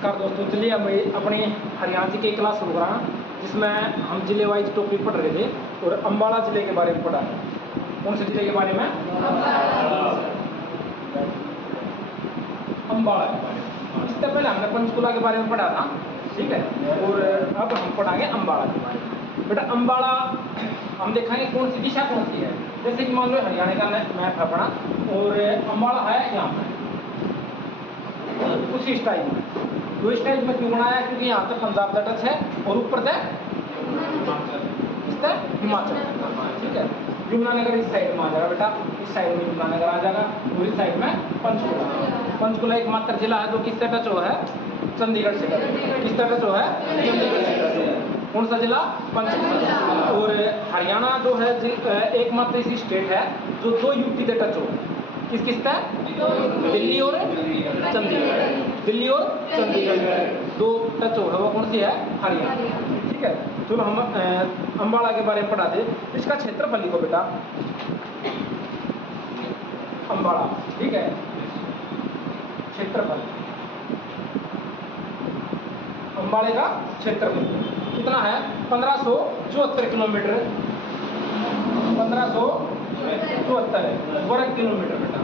नमस्कार दोस्तों, चलिए अब अपनी हरियाणा जी की क्लास शुरू करा जिसमें हम जिले वाइज टॉपिक पढ़ रहे थे और अम्बाला जिले के बारे में पढ़ा है। कौन से जिले के बारे में? अम्बाला के बारे में। इससे पहले हमने पंचकुला के बारे में पढ़ा था, ठीक है, और अब हम पढ़ाएंगे अम्बाला के बारे में। बेटा अम्बाला हम देखेंगे कौन सी दिशा कौन सी है। जैसे कि मान लो हरियाणा का मैप है अपना और अम्बाला है यहाँ पर उसी स्टाइल में। दो स्टाइल में क्यों बनाया? क्योंकि यहाँ से पंजाब का टच है और ऊपर से हिमाचल, ठीक है। यमुनानगर इस साइड में आ जाएगा बेटा, इस साइड में यमुनानगर आ जाएगा और इस साइड में पंचकुला। पंचकुला एकमात्र जिला है जो किससे टच हुआ है? चंडीगढ़ से। किससे टच हुआ है? चंडीगढ़ से टच हुआ है। कौन सा जिला? पंचकुला। और हरियाणा जो है एकमात्र ऐसी स्टेट है जो दो यूटी से टच हुआ है। किस किसका? दिल्ली और चंडीगढ़। दिल्ली और चंडीगढ़ दो टच हो है, वो कौन सी है? हरियाणा, ठीक है। चलो हम अम्बाला के बारे में पढ़ा दे। इसका क्षेत्रफल लिखो बेटा, अम्बाला, ठीक है। क्षेत्रफल अम्बाले का क्षेत्रफल कितना है? 1574 किलोमीटर, 1574 वर्ग किलोमीटर बेटा,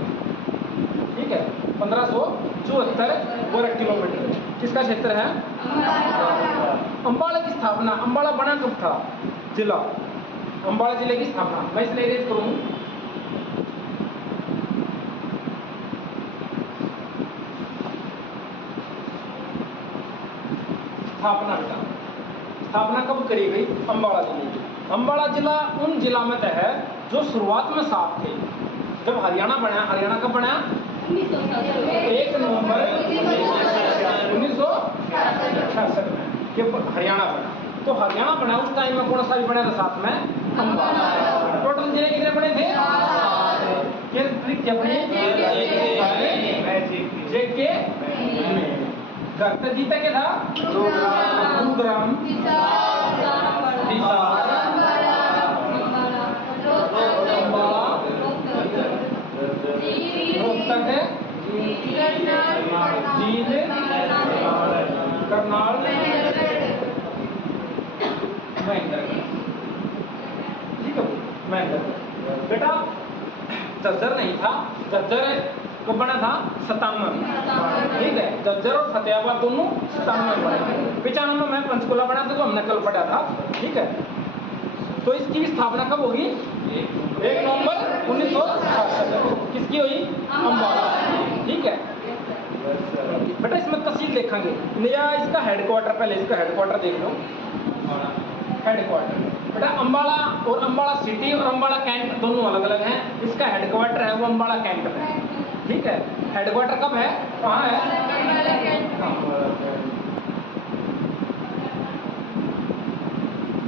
ठीक है। 1574 वर्ग किलोमीटर किसका क्षेत्र है? अम्बाला की स्थापना, अम्बाला बना कब था? जिला अम्बाला जिले की स्थापना मैं इसलिए रेज करूं, स्थापना बेटा, स्थापना कब करी गई? अम्बाला जिले की। अम्बाला जिला उन जिला में है जो शुरुआत में साफ थे। जब हरियाणा बना, हरियाणा कब बना? 1 नवंबर 1966 में ये हरियाणा बना। तो हरियाणा बना उस टाइम में कौन सा भी बना था साथ में? अम्बाला। टोटल जिले कितने बने थे? जेके घर पे जीता क्या था? गुरुग्राम, रोहतक, जींद, करनाल, महेंद्रगढ़, ठीक है। महेंद्रगढ़ बेटा झज्जर नहीं था, झज्जर कब बना था? 57, ठीक है। झज्जर और फतेहाबाद दोनों 57 बने। 95 में पंचकुला बना था, तो हमने कल पढ़ा था, ठीक है। तो इसकी भी स्थापना कब होगी? 1 नवंबर 1966। किसकी हुई? अम्बाला, ठीक है बेटा। इसमें तहसील देखेंगे नया, इसका हेडक्वार्टर, पहले इसका हेडक्वार्टर देख लो। हेडक्वार्टर बेटा अम्बाला और अम्बाला सिटी और अम्बाला कैंट दोनों अलग अलग हैं। इसका हेडक्वार्टर है वो अम्बाला कैंट में, ठीक है। हेडक्वार्टर कब है? कहाँ है?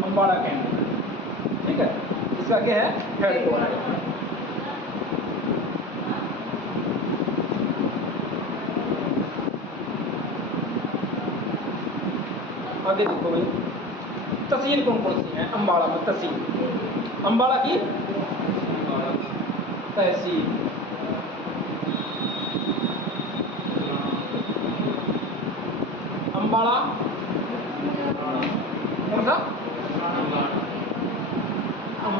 अम्बाला कैंट, ठीक है। इसका क्या है? हेडक्वार्टर। आगे देखो भाई, तहसील कौन कौन सी है अम्बाला में? तहसील अम्बाला की तहसील, अम्बाला कौन सा?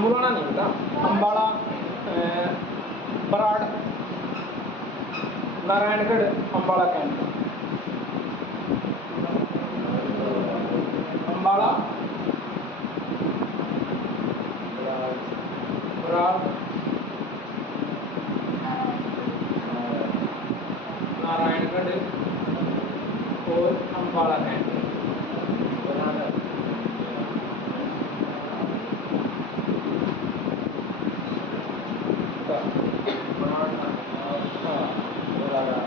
मुलाना नहीं होता, अम्बाला, बराड़, नारायणगढ़, अम्बाला कैंट, अम्बाला, बराड़, नारायणगढ़ और अम्बाला कैंट।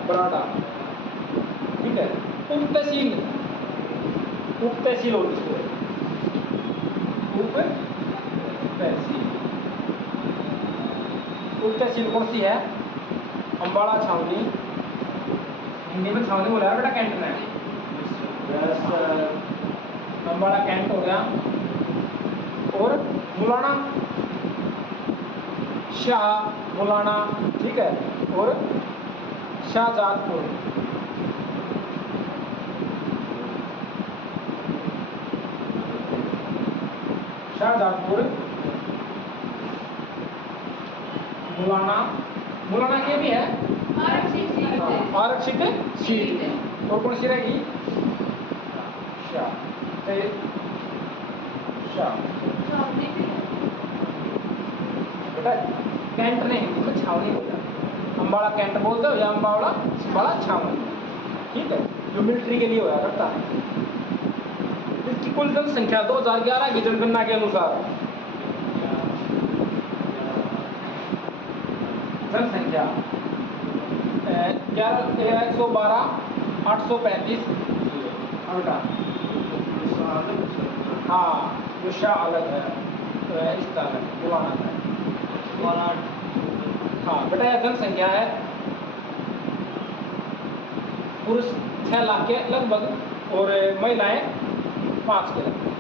बराड़ा, ठीक है। उप तहसील, उप तहसील होती है, उप तहसील। उप तहसील कौन सी है? अम्बाला छावनी, हिंदी में छावनी बोला है बेटा कैंट में। अम्बाला कैंट हो गया और मुलाना, शाह मुलाना, ठीक है, और शाहजादपुर, शाहजहांपुर, मुलाना, मुलाना के भी है आरक्षित सीट। और कौन सी रहेगी? बेटा कैंट नहीं, हिंदी में छावनी बोलते हैं। अम्बाड़ा कैंट बोलते हो या अम्बाड़ा बड़ा छावनी, ठीक है, जो मिलिट्री के लिए होया करता है। इसकी कुल जनसंख्या 2011 की जनगणना के अनुसार जनसंख्या 112,835। हाँ जो शाह अलग है इसका अलग पुराना है। हाँ बेटा यह जनसंख्या है, पुरुष 6 लाख के लगभग और महिलाएं 5 के लगभग,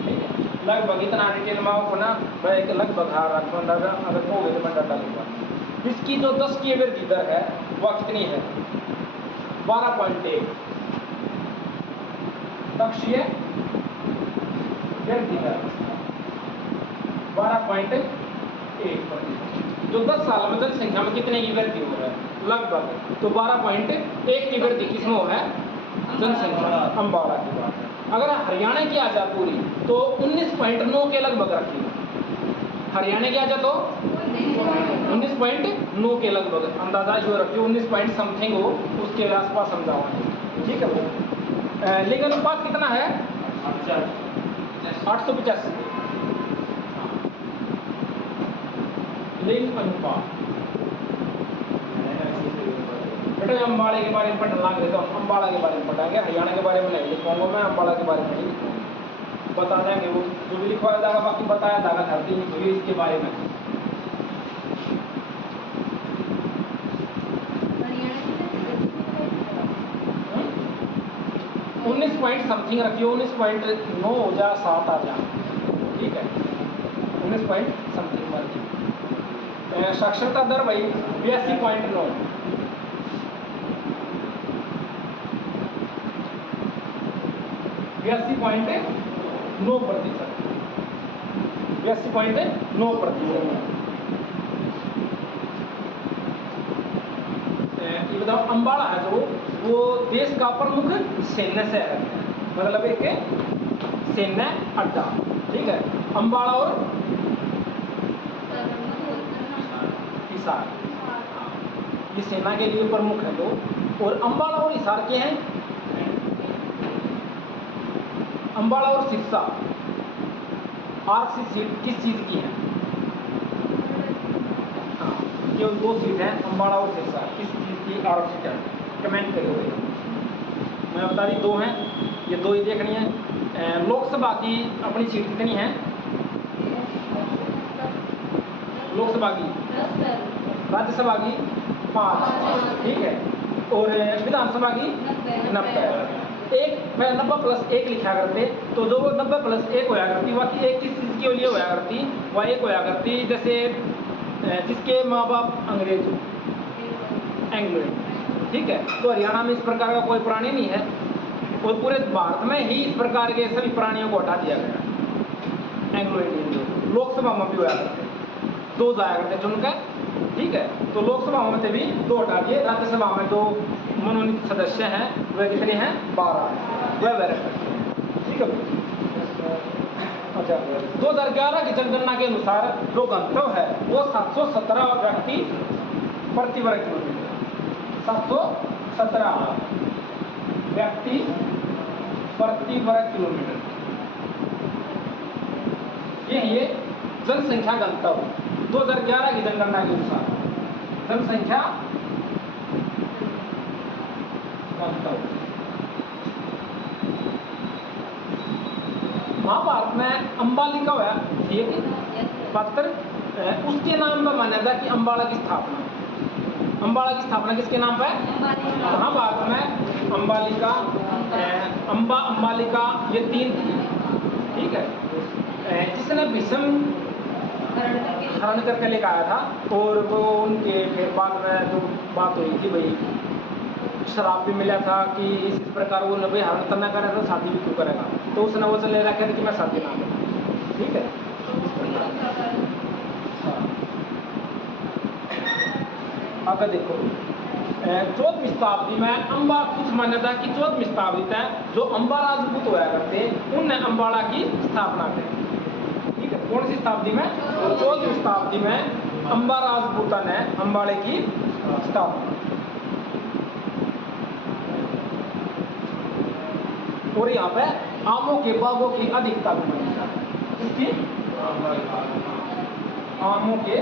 ठीक है। लगभग इतना डिटेल में आपको ना एक लगभग हाँ रखो अंदाजा, अगर हो गए तो मैं डाटा लूंगा। इसकी जो 10 की वृद्धि दर है वह कितनी है? 12.1 दक्षीय वृद्धि दर 12.1%। जो 10 साल में जनसंख्या में कितने की वृद्धि हो रहा है? लगभग तो 12.1 की वृद्धि किसमें हो है? जनसंख्या अम्बाड़ा की बात है। अगर हरियाणा की आ जाए पूरी तो 19.9 के लगभग रखिए। हरियाणा की आ जाए तो 19.9 के लगभग अंदाजा जो रखिए, 19 पॉइंट समथिंग हो उसके आसपास समझाओगे, ठीक है। लिंग अनुपात कितना है? 885 लिंग अनुपात। बेटा अम्बाड़े के बारे में पढ़ना लग रहे तो अम्बाड़ा के बारे में पढ़ाएंगे, हरियाणा के बारे में नहीं लिखवाऊंगा मैं, अम्बाड़ा के बारे में नहीं लिखूंगा। बता देंगे वो जो भी लिखवाया जाएगा, बाकी बताया जाएगा धरती लिखोगे इसके बारे में। 19 पॉइंट समथिंग रखिए, 19.9 हो जा 7 आ जा, ठीक है, 19 पॉइंट समथिंग रखिए। साक्षरता दर भाई 82.9, 82.9%, 82.9%। ये बताओ अम्बाड़ा है जो वो देश का प्रमुख सैन्य शहर है, मतलब एक सैन्य अड्डा, ठीक है। अम्बाड़ा और हिसार ये सेना के लिए प्रमुख है लोग, और अम्बाड़ा और हिसार के हैं। अम्बाड़ा और सिरसा आरक्षित सीट किस चीज की है? केवल 2 सीट हैं, अम्बाड़ा और सिरसा किस चीज की आरक्षित है? कमेंट करिए। मैं बता दी 2 हैं, ये 2 ही देखनी है। लोकसभा की अपनी सीट कितनी है? लोकसभा की 10, राज्यसभा की 5, ठीक है, और विधानसभा की 90। 90+1 लिखा करते तो जो 90+1 होया करती वह एक किस चीज के लिए होया करती? वह एक होया करती जैसे जिसके माँ बाप अंग्रेज हो, एंग्लो, ठीक है। तो हरियाणा में इस प्रकार का कोई प्राणी नहीं है, और पूरे भारत में ही इस प्रकार के सभी प्राणियों को हटा दिया गया। एंग्लो इंडियन लोकसभा में भी होया करते, 2 जाया करते चुनकर, ठीक है। तो लोकसभा में से भी 2 हटा दिए, राज्यसभा में जो मनोनीत सदस्य हैं वह कितने हैं? 12, वह वैरस, ठीक है। अच्छा 2011 की जनगणना के अनुसार जो घनत्व है वो 717 व्यक्ति प्रति वर्ग किलोमीटर, 717 व्यक्ति प्रति वर्ग किलोमीटर, ये जनसंख्या घनत्व 2011 की जनगणना के अनुसार जनसंख्या घनत्व। महाभारत में अंबालिका हुआ एक पत्र, उसके नाम पर माना था कि अम्बाड़ा की स्थापना, अम्बाड़ा की स्थापना किसके नाम पर? महाभारत में अंबालिका, अंबालिका ये 3 थी, ठीक है। जिसने भीष्म हरण करके लेकर आया था, और वो उनके फिर बाद में जो बात हुई थी भाई शराब भी मिला था कि इस प्रकार वो भाई हरण करना कर रहा था, शादी भी क्यों करेगा, तो उसने वो चले रखे थे कि मैं शादी ना करूँ, ठीक है। अगर देखो 14वीं शताब्दी में अंबा कुछ मान्यता है कि 14वीं शताब्दी तक जो अंबा राजपूत हुआ करते उनने अंबाड़ा की स्थापना की। ठीक है, कौन सी शताब्दी में? 14वीं शताब्दी में अंबा राजपूता ने अंबाड़े की स्थापना। और यहाँ पे आमों के बागों की अधिकता भी बनी है। इसकी आमों के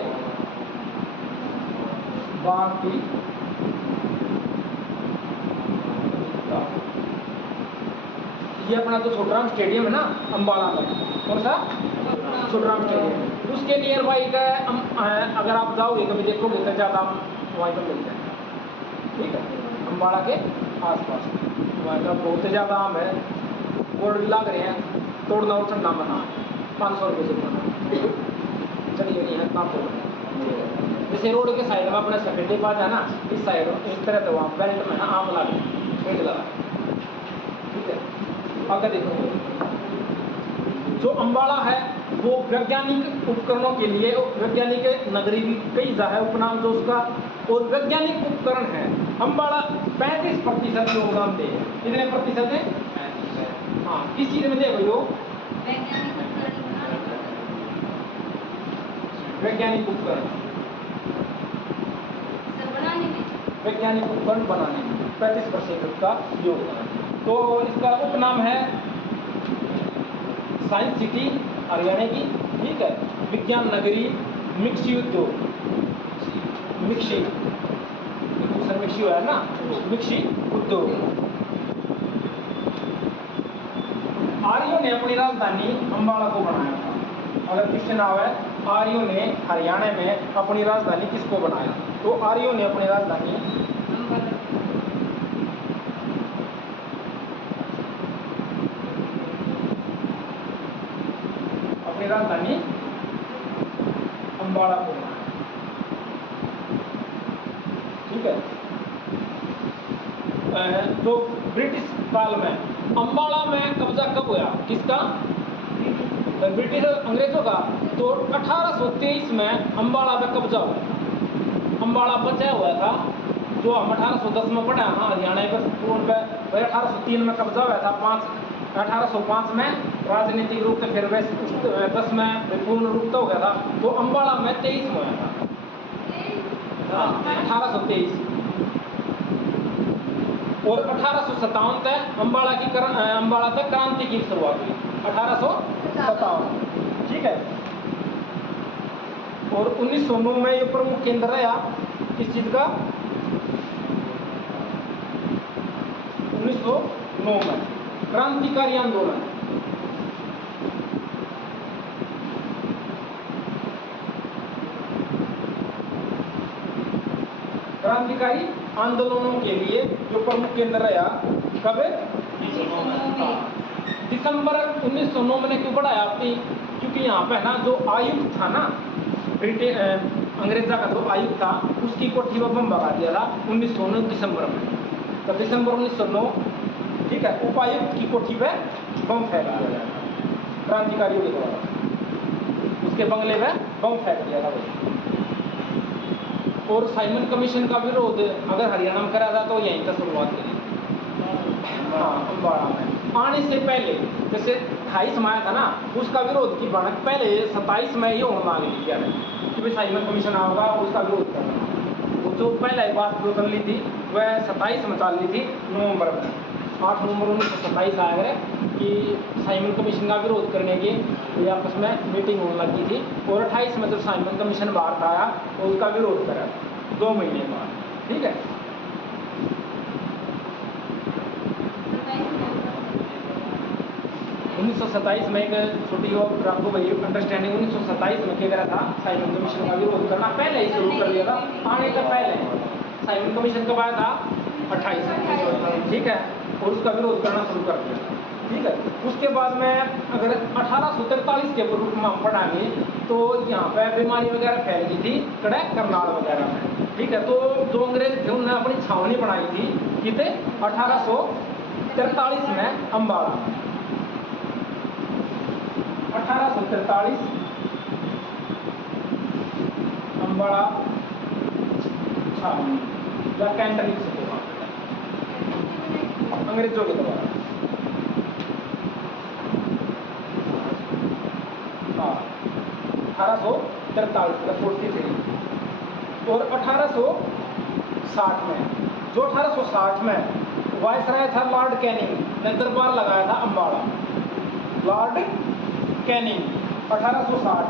बाग की ये अपना जो छोटराम स्टेडियम है ना अंबाला में, कौन सा? छोटराम स्टेडियम, उसके नियर बाई का अगर आप जाओगे कभी देखोगे तो ज़्यादा वहीं पर मिलता है। ठीक है, अंबाला के आसपास वहाँ का बहुत ज़्यादा आम है। बोर्ड भी लग रहे हैं, तोड़ना और ठंडा मना 500 रुपये से बना। चलिए नहीं है कहाँ पर जैसे रोड के साइड में अपने सफेदे पास है ना, इस साइड इस तरह तो वहाँ बेल्ट में ना आम लगा पेड़ लगा। ठीक है, अगर देखो जो अंबाला है वो वैज्ञानिक उपकरणों के लिए वैज्ञानिक नगरी भी कई जा है उपनाम जो उसका, और वैज्ञानिक उपकरण है अंबाला 35% योगदान दे। कितने प्रतिशत है? हाँ, किस चीज में दे भाई वो? वैज्ञानिक उपकरण, वैज्ञानिक उपकरण बनाने में 35% का योगदान। तो इसका उपनाम है साइंस सिटी हरियाणा की। ठीक है, विज्ञान नगरी, मिक्सी उद्योग, मिक्सी मिक्सी है ना, मिक्सी उद्योग। आर्यों ने अपनी राजधानी अंबाला को बनाया था। अगर किसके नाम है? आर्यों ने हरियाणा में अपनी राजधानी किसको बनाया? तो आर्यों ने अपनी राजधानी राजधानी अंबाला को बनाया। ठीक है, जो ब्रिटिश काल में अंबाला में कब्जा कब हुआ? किसका? ब्रिटिश अंग्रेजों का। तो 1823 में अंबाला में कब्जा हुआ। अंबाला बचा हुआ था जो हम 1810 में पढ़ा हाँ हरियाणा पर 1803 में कब्जा हुआ था। 1805 में राजनीतिक रूप से फिर 10 में पूर्ण रूप हो गया था। तो अंबाला में 23 में हुआ था 1823। और 1857 तक अंबाला तक क्रांति की शुरुआत हुई 1857। ठीक है, और 1909 में ये प्रमुख केंद्र रहा किस चीज का? 1909 में क्रांतिकारी आंदोलन। क्रांतिकारी आंदोलनों के लिए जो प्रमुख केंद्र रहा कब? दिसंबर 1909 में क्यों बढ़ाया आपकी? क्योंकि यहाँ पे ना जो आयुक्त था ना ब्रिटिश अंग्रेजा का जो आयुक्त था उसकी कोठी पर बम भगा दिया था 1909 दिसंबर में। तो दिसंबर 1909 ठीक है, उपायुक्त की कोठी पे बम फेंक दिया गया क्रांतिकारियों के द्वारा। उसके बंगले में बम फेंक दिया था। और साइमन कमीशन का विरोध अगर हरियाणा में करा था तो यहीं तक शुरुआत करी। हाँ, अंबाला में आने से पहले जैसे 28 में आया था ना उसका विरोध की भनक पहले 27 में ही होने लगी थी क्या कि भाई साइमन कमीशन आओगा उसका विरोध करना। वो जो पहले बात जो चल रही थी वह 27 में चल रही थी नवंबर में। 8 नवंबर 1927 आया है कि साइमन कमीशन का विरोध करने की ये आपस में मीटिंग होने लगी थी। और 28 में जब साइमन कमीशन बाहर आया तो उसका विरोध करा 2 महीने बाद। ठीक है, 1927 में एक छोटी और आपको भाई अंडरस्टैंडिंग 1927 में क्या करा था साइमन कमीशन का विरोध करना पहले ही शुरू कर दिया था। आने से पहले साइमन कमीशन कब आया था? 28। ठीक है, और उसका विरोध करना शुरू कर दिया। ठीक है, उसके बाद में अगर 1843 के रूप में हम पढ़ाएंगे तो यहाँ पे बीमारी वगैरह फैल गई थी करनाल वगैरह में। ठीक है, तो जो अंग्रेज थे उन्होंने अपनी छावनी बनाई थी कितने 1843 में अंबाला। 1843 अंबाला हाँ, या कैंटनिक सिस्टम अंग्रेजों के द्वारा। हाँ, 1843 का 43। और 1860 में, जो 1860 में वायसराय था लॉर्ड कैनिंग ने दरबार लगाया था अम्बाड़ा। Lord Canning 1860।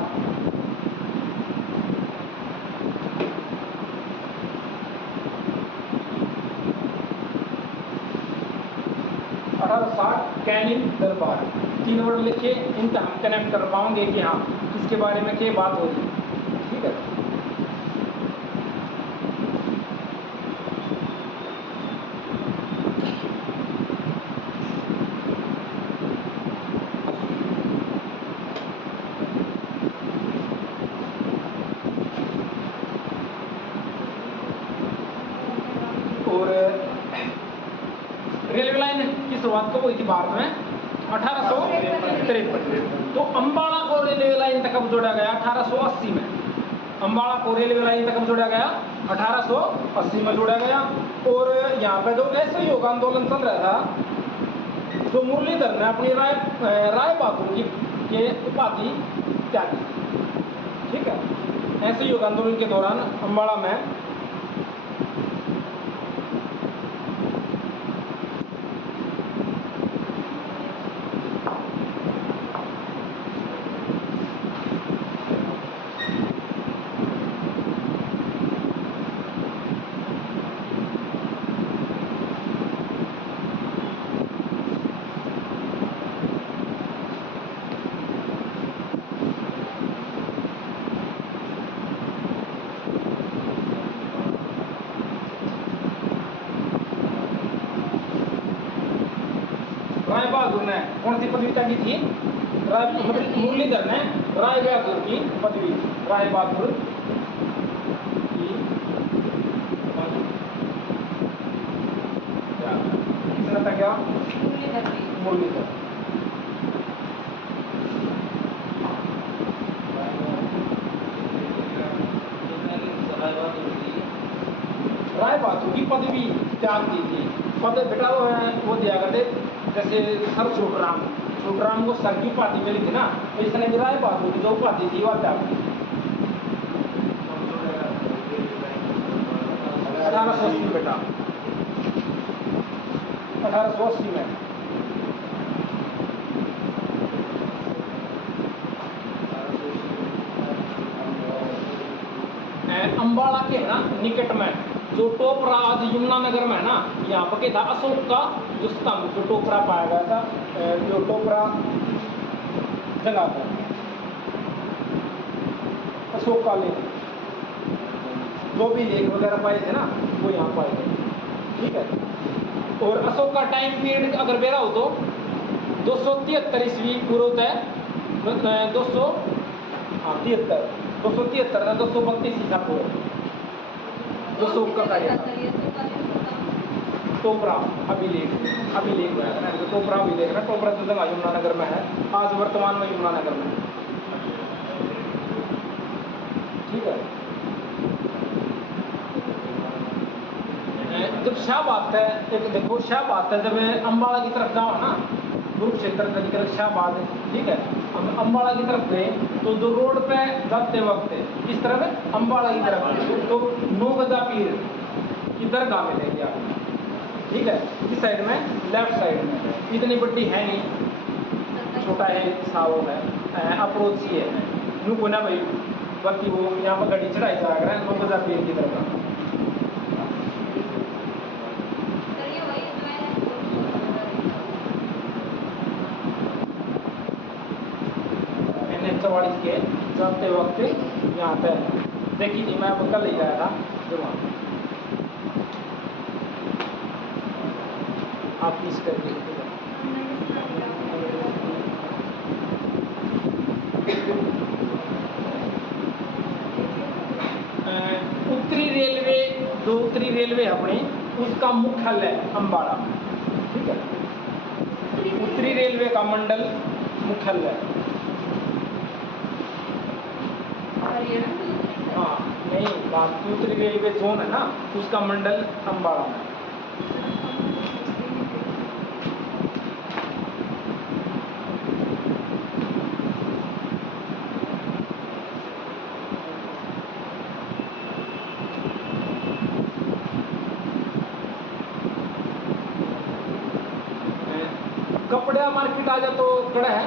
1860 कैनिंग दरबार। 3 वर्ड लिखे, इनसे हम कनेक्ट कर पाओगे कि हाँ किसके बारे में क्या बात हो रही है। ठीक है, और रेलवे लाइन की शुरुआत कब हुई थी भारत में? 1853। तो अम्बाड़ा को रेलवे लाइन तक कब जोड़ा गया? 1880 में। अम्बाड़ा को रेलवे लाइन तक कब जोड़ा गया? 1880 में जोड़ा गया। और यहाँ पे जो ऐसे योग आंदोलन चल रहा था, तो मुरलीधर ने अपनी राय बहादुर की उपाधि त्यागी। ठीक है, ऐसे योग आंदोलन के दौरान अम्बाड़ा में राय बहादुर ने कौन सी पदवी त्यागी थी? मुरलीधर ने राय बहादुर की पदवी, राय बहादुर की किसने त्यागा? मुरलीधर। राय बहादुर की पदवी त्याग दी थी। पद बेटा वो दिया करते, जैसे सर छोटराम को सर की उपाधि मिली थी ना, इसने भी राय बहादुर की जो उपाधि थी वह त्याग दी। 1880 बेटा, 1880 में। अम्बाड़ा के ना निकट में जो टोपरा आज यमुनानगर में है ना, यहाँ पर क्या था? अशोक का जो स्तंभ, जो टोपरा पाया गया था, जो टोपरा जगह पर अशोक का लेख, जो भी लेख वगैरह पाए थे ना वो यहाँ पाए थे। ठीक है, और अशोक का टाइम पीरियड अगर बेरा हो तो 273 ईस्वी पूर्व है, 273 था, 232 ईसा पूर्व जो अशोक का कार्य था। टोपरा अभिलेख हुआ है ना, जो टोपरा अभिलेख ना, टोपरा तो जगह यमुनानगर में है, आज वर्तमान में यमुनानगर में। ठीक है, जब शाहबाद है, एक देखो शाहबाद है, जब अम्बाड़ा की तरफ जाओ ना, कुरुक्षेत्र की तरफ शाहबाद है। ठीक है, हम अम्बाड़ा की तरफ गए तो जो रोड पे जाते वक्त इस तरफ अम्बाड़ा की तरफ तो 9 गजा पीर की दरगाह मिलेगी आपको। ठीक है, इस साइड में, लेफ्ट साइड में, इतनी बड़ी है नहीं, छोटा है सावो है, अप्रोच ही है यूँ ना भाई। बाकी वो यहाँ पर गाड़ी चढ़ाई जा रहा है 9 गजा पीर की दरगाह। 44 के जाते वक्त यहाँ पे देखी थी, मैं कल ही गया था जो वहाँ आप मिस कर दिए। उत्तरी रेलवे अपनी उसका मुख्यालय अम्बाड़ा। ठीक है, उत्तरी रेलवे का मंडल मुख्यालय, हाँ नहीं, उत्तरी रेलवे जोन है ना, उसका मंडल अम्बाड़ा में। कपड़ा मार्केट आ जाए तो कड़ा है।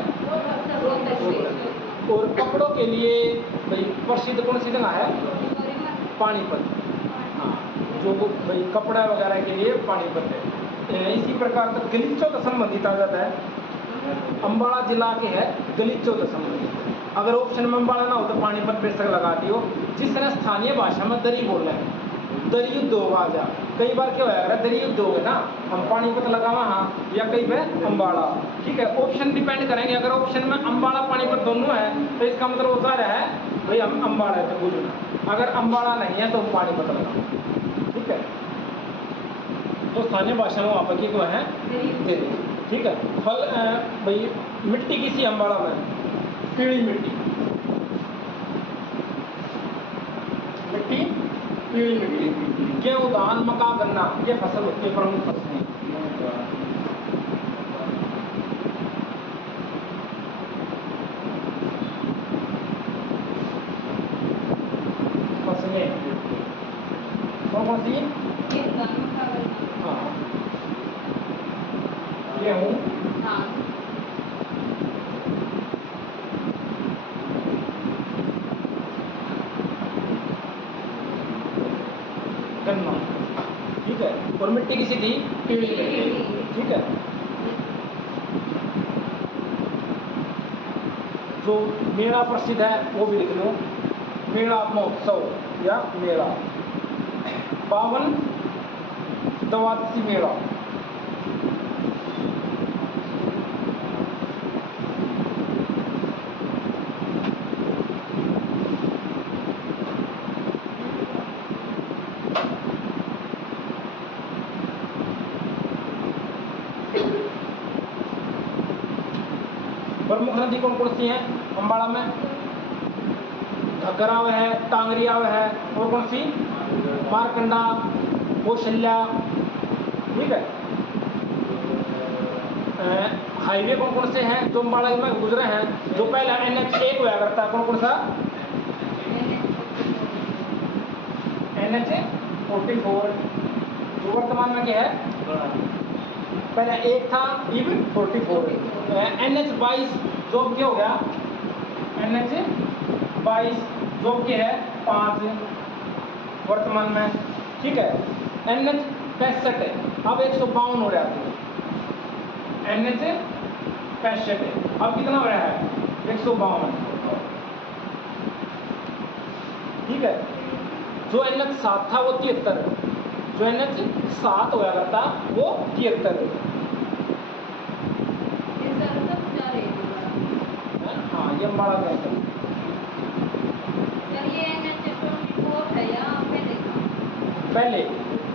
और कपड़ों के लिए भाई प्रसिद्ध कौन सी जगह है? पानीपत। हाँ, जो भाई कपड़ा वगैरह के लिए पानीपत है। इसी प्रकार का गलीचों से संबंधित आ जाता है, अम्बाड़ा जिला के है गलीचों से संबंधित। अगर ऑप्शन में अम्बाड़ा ना हो तो पानीपत बेशक लगा दियो। जिस तरह स्थानीय भाषा में दरी बोल रहे हैं, दरी उद्योग आ जा। कई बार क्या होगा, दरी उद्योग है ना, हम पानीपत लगावा हाँ, या कई बार अम्बाड़ा। ठीक है, ऑप्शन डिपेंड करेंगे। अगर ऑप्शन में अम्बाड़ा पानीपत दोनों है तो इसका मतलब होता है भाई हम अम्बाड़ा है तो बुझना। अगर अम्बाड़ा नहीं है तो पानीपत लगाओ। ठीक है, तो स्थानीय भाषा में वहाँ पर क्या है? दरी। ठीक है, फल भाई मिट्टी किसी अम्बाड़ा में पीली मिट्टी, मिट्टी पीली मिट्टी। गेहूं, धान, मक्का, गन्ना ये फसल होती है, प्रमुख फसलें। फसलें कौन सी? हाँ, गेहूं, गन्ना। ठीक है, और मिट्टी किसी थी? पीली मिट्टी। ठीक है, जो मेला प्रसिद्ध है वो भी लिख लो, मेला महोत्सव या मेला। 52 द्वादशी मेला। प्रमुख नदी कौन कौन सी है अम्बाड़ा में? घग्गरा है, टांगरिया है, और कौन सी? मारकंडा, कौशल्या। ठीक है, हाईवे कौन कौन से हैं जो अम्बाड़ा में गुजरे हैं? जो पहला NH1 हुआ करता है, कौन कौन सा? NH44, जो वर्तमान में क्या है? पहले एक था, अब 44। NH22 जो क्या हो गया? NH22 जो क्या है? 5 वर्तमान में। ठीक है, NH65 है, अब 152 हो रहा है। NH65 है, अब कितना हो रहा है? 152। ठीक है, जो NH7 था वो 73, जो NH7 होया करता वो 73। हाँ, ये अम्बाड़ा का है। पहले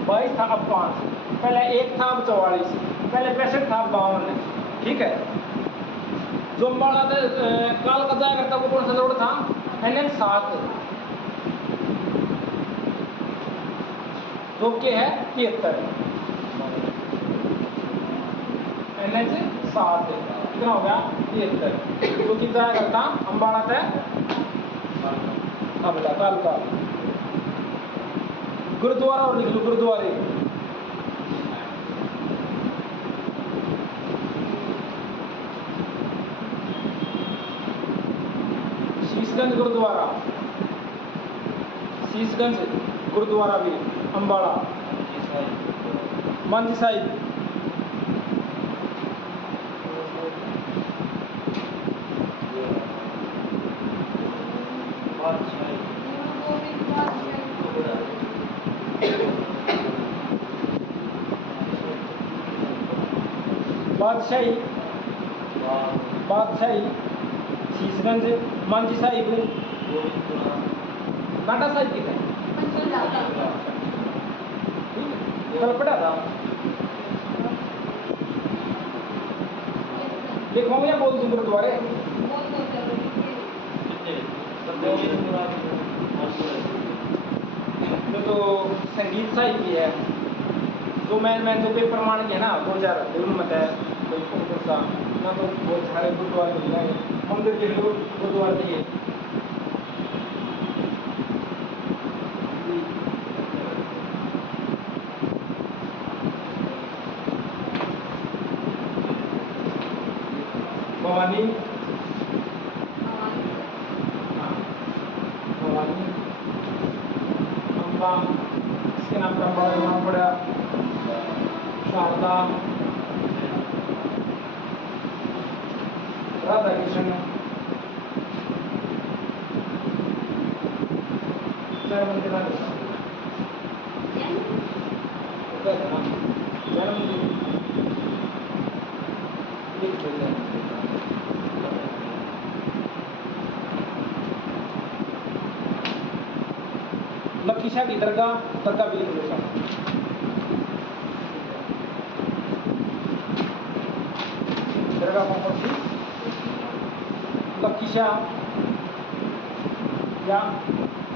22 था, अब 5। पहले 1 था, अब 44। पहले 65 था, अब 52। ठीक है, जो अम्बाड़ा काल का जाया करता वो कौन सा रोड था? NH7 जो कि है 73। NH7 कितना हो गया? 73। जो कि जाया करता अम्बाड़ा से अब काल का। गुरुद्वारा और लिख लो, गुरुद्वारे। शीशगंज गुरुद्वारा, शीशगंज गुरुद्वारा भी अम्बाड़ा। मंजी साहिब, बादशाही, बादशाही, शीशगंज, मंजी साहिब, नाटा साहिब कितने? कल पढ़ा था, देखो या बोल दूं गुरुद्वारे? जो तो संगीत साहित्य है, जो मैं जो पेपर मान के ना 2000 मत है कोई कौन सा ना, तो बहुत सारे गुरुद्वारे मिल जाएंगे, मंदिर के लोग गुरुद्वारे दिए। भवानी, भवानी, अम्बा, इसके नाम पर अम्बा का नाम पड़ा, शारदा, राधा कृष्ण, चार मंदिर आ गए। लखीशाह की दरगाह भी लिख लो साहब। दरगाह कौन सी? लखीशाह या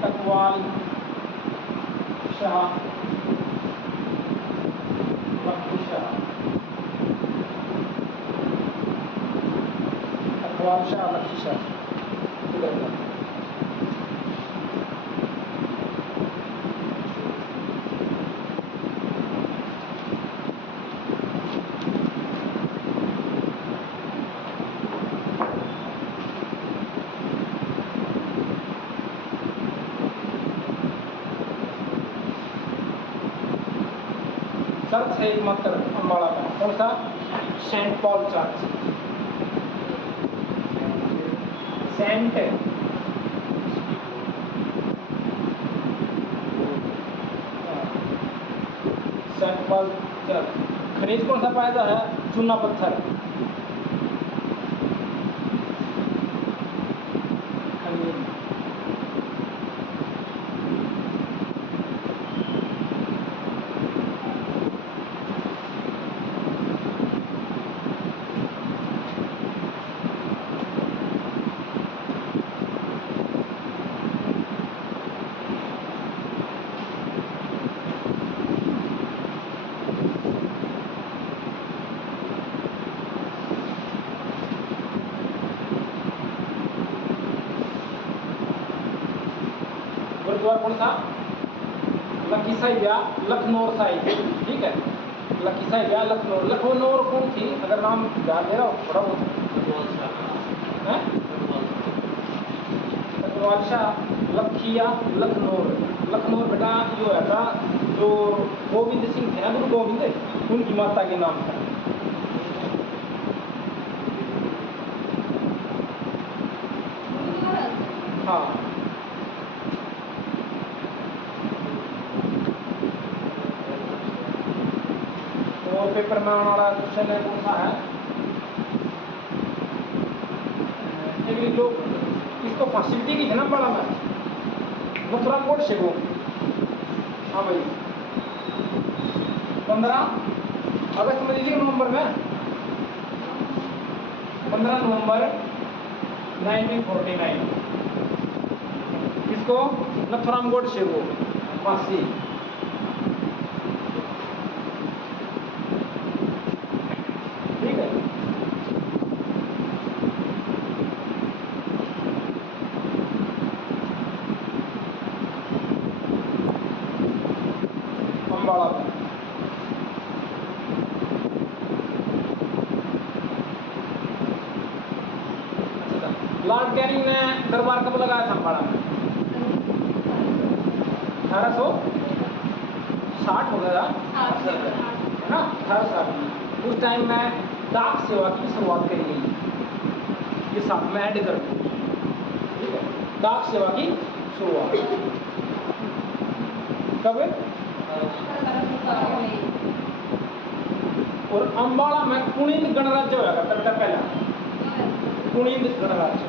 तकवाल शाह, लखीशाह, तकवाल शाह, लखीशाह की दरगाह। चर्च है एकमात्र अम्बाड़ा का, कौन सा? Saint Paul Church. Saint Paul Church. खनिज कौन सा पाया जाता है? चूना पत्थर। गुरुद्वारा कौन सा? लखी साहिब या लखनौर साहिब, ठीक है। लखी साहिब या लखनौर। लखनौर कौन थी? अगर नाम याद दे रहा हो थोड़ा बहुत। लखनौर शाह, लखी या लखनौर। लखनौर बेटा जो है था, जो गोविंद सिंह थे ना, गुरु गोविंद, उनकी माता के नाम था। हाँ, तो पेपर में आने वाला क्वेश्चन है कौन सा है? लोग इसको फैसिलिटी की है ना बड़ा में, मथुरा कोट से वो। हाँ भाई, 15 अगस्त में दीजिए, नवंबर में 15 नवंबर 1949। इसको नथुराम गोडसे वो फांसी। ठीक है, अम्बाड़ा में। लॉर्ड कैनिंग ने दरबार कब लगाया था अम्बाड़ा में? 1860 हो गया है ना, 1860। उस टाइम में डाक सेवा की शुरुआत करी गई, ये साथ में ऐड कर, ठीक है। डाक सेवा की शुरुआत कब? और अम्बाड़ा में कुणिंद गणराज्य होगा तब तक पहला, कुणिंद गणराज्य।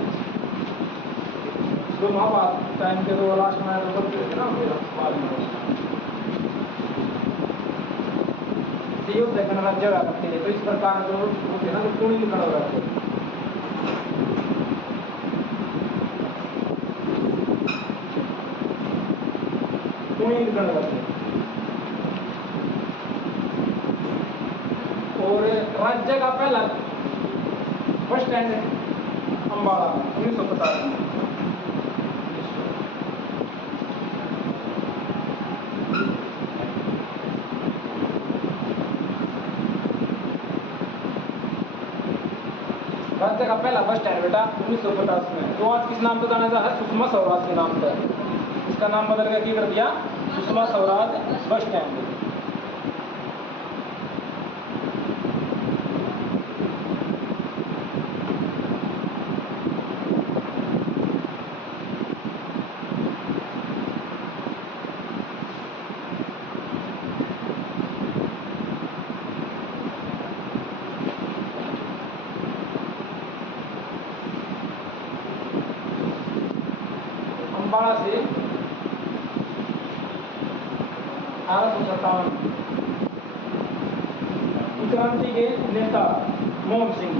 जो महाभारत टाइम के दो लास्ट में तो बोलते थे ना, युद्ध गणराज्य होगा करते हैं, तो इस प्रकार जो होते हैं ना, तो कुणिंद गणराज्य। तो गोविंद गणपति। और राज्य का पहला बस स्टैंड है अम्बाला 1950 में। राज्य का पहला बस स्टैंड बेटा 1950 में, जो आज किस नाम से जाना जाता है? सुषमा स्वराज के नाम पर। इसका नाम बदल के कर दिया सुषमा स्वराज बस स्टैंड। अम्बाला से 1857 क्रांति के नेता मोहन सिंह।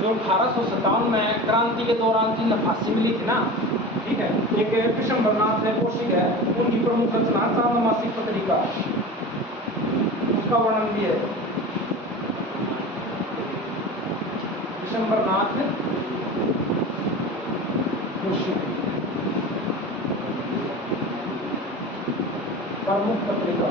जो 1857 में क्रांति के दौरान जिन्हें फांसी मिली थी ना, ठीक है, एक कृष्णनाथ है कौशिक है, उनकी प्रमुख रचना चांद मासिक पत्रिका, उसका वर्णन भी है। कृष्णनाथ कौशिक प्रमुख पत्रिका।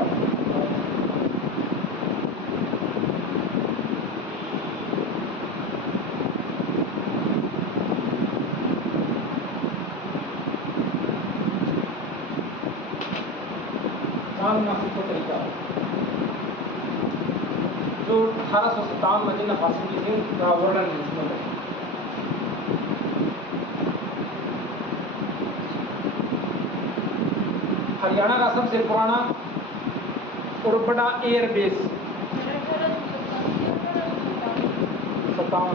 मासिक पत्रिका जो 1857 में जिन्हें फांसी की थी उनका वर्णन है इसमें। हरियाणा का सबसे पुराना और बड़ा एयरबेस 57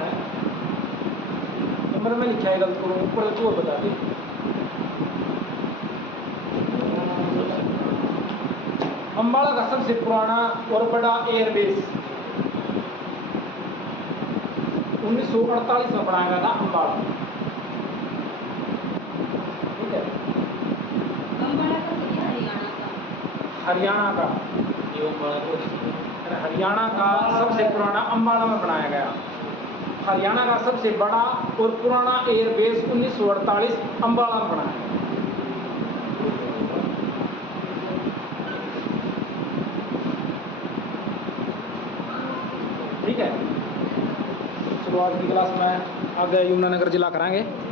है। नंबर में लिखा है गलत करूँ ऊपर तो बता दी। अम्बाला का सबसे पुराना और बड़ा एयरबेस 1948 में बनाया गया था अम्बाला। ठीक है, हरियाणा का सबसे पुराना अम्बाला में बनाया गया। हरियाणा का सबसे बड़ा और पुराना एयरबेस 1948 अम्बाला में बनाया गया। ठीक है, चलो आज की क्लास में आगे यमुनानगर जिला कराएंगे।